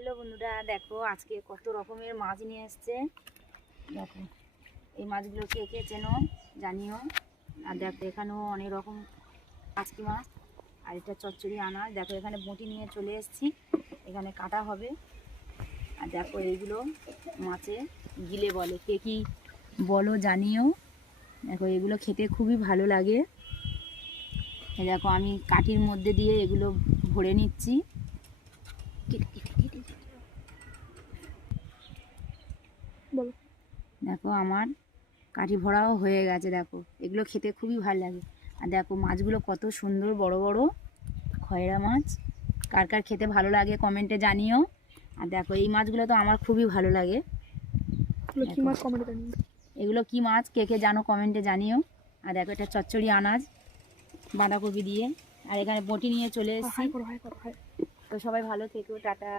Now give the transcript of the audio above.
Hello বন্ধুরা, দেখো আজকে কত রকমের মাছ নিয়ে এসছে। দেখো এই মাছগুলো কে কে চেনো জানিও। আর দেখো এখানেও অনেক রকম কাচকি মাছ, আর এটা চচ্চড়ি আনাজ। দেখো এখানে বঁটি নিয়ে চলে এসেছি, এখানে কাটা হবে। আর দেখো এইগুলো মাছে গিলে বলে, কে কি বলো জানিও। দেখো এগুলো খেতে খুবই ভালো লাগে। দেখো আমি কাঠির মধ্যে দিয়ে এগুলো ভরে নিচ্ছি। দেখো আমার কাঠি ভরাও হয়ে গেছে। দেখো এগুলো খেতে খুবই ভালো লাগে। আর দেখো মাছগুলো কত সুন্দর বড় বড় খয়রা মাছ। কার কার খেতে ভালো লাগে কমেন্টে জানিও। আর দেখো এই মাছগুলো তো আমার খুবই ভালো লাগে। এগুলো কি মাছ কে কে জানো কমেন্টে জানিও। আর দেখো এটা চচ্চড়ি আনাজ বাঁধাকপি দিয়ে। আর এখানে বটি নিয়ে চলে এসেছি। তো সবাই ভালো থেকো, টাটা।